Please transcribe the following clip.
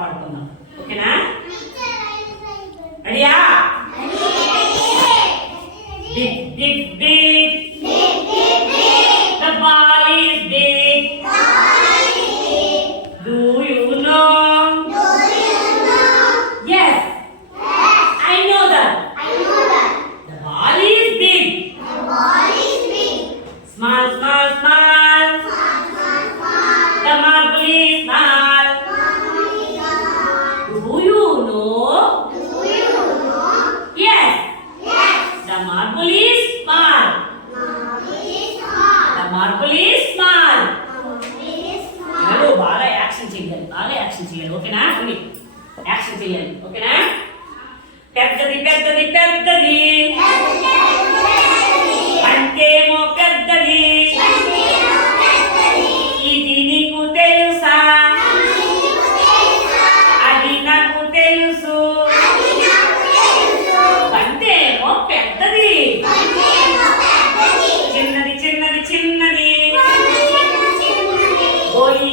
పాడుకుందాం. ఓకేనా? రెడీయా? Big, big, big. The ball is big. Do you know? Yes. I know that. The ball is big. Small, small, small. The marble is small. Do you know? Yes. The marble is small. The marble is small. పిల్లలు బాగా action చేయాలి. ఓకేనా? Action చేయాలి. ఓకేనా? పెద్దది పెద్దది పెద్దది అంటేమో పెద్దది. ఇది నీకు తెలుసా? అది నాకు తెలుసు. అంటేమో పెద్దది. చిన్నది చిన్నది చిన్నది గోలి